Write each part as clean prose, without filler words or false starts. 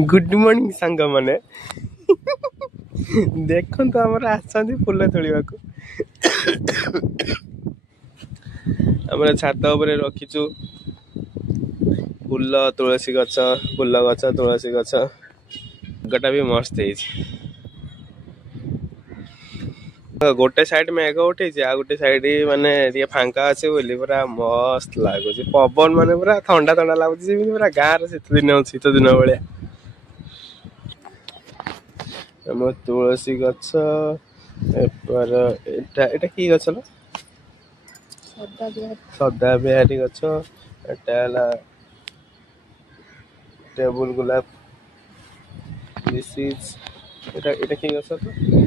good morning सांग माने देखो तो आमर आसंती फूल तोड़ा आम छात उपर रखीचु फूल तुलसी गछ फूल गछ तुलसी गछ गटा भी मस्त गोटे साइड मेघ उठे आ गोटे साइड माने फांका अच्छे बोली पूरा मस्त लगुच पवन माने पूरा ठंडा ठंडा लगुच पूरा गाँव शीत दिन भाया आम तुलसी गछ एटा कि गछ ल सदा बिहारी गछ एटा टेबुल गुलाब दिस इज एटा कि गछ तो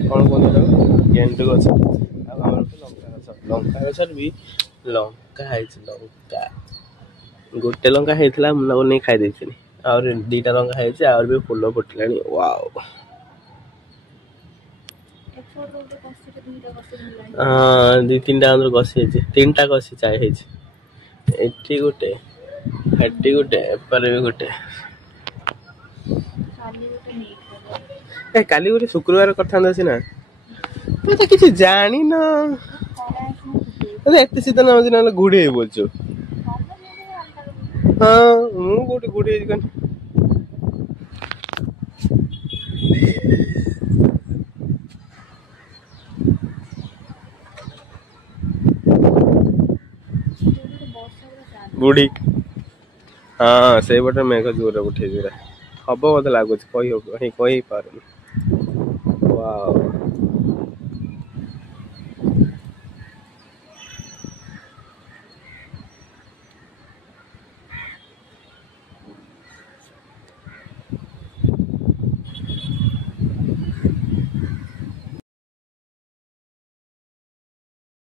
कौन कौन गेंडु गछ लंका गछ भी लंका लंका गोटे लंका होता मुझे खाई देती और दीटा लंका है और भी फूल फुटला वाओ हाँ दी तीन टा गसी तीन टा गसी चाहे एटी गोटे हेटी गोटे एपर भी गोटे काली गोटे शुक्रवार करता सीना तू तो किसी जानी ना एत शीत ना घुड़े बोलु हाँ मुझे घुड़े बुढ़ी हाँ से बटे मेघ जोर उठे हम मत लगुच कही पार वाओ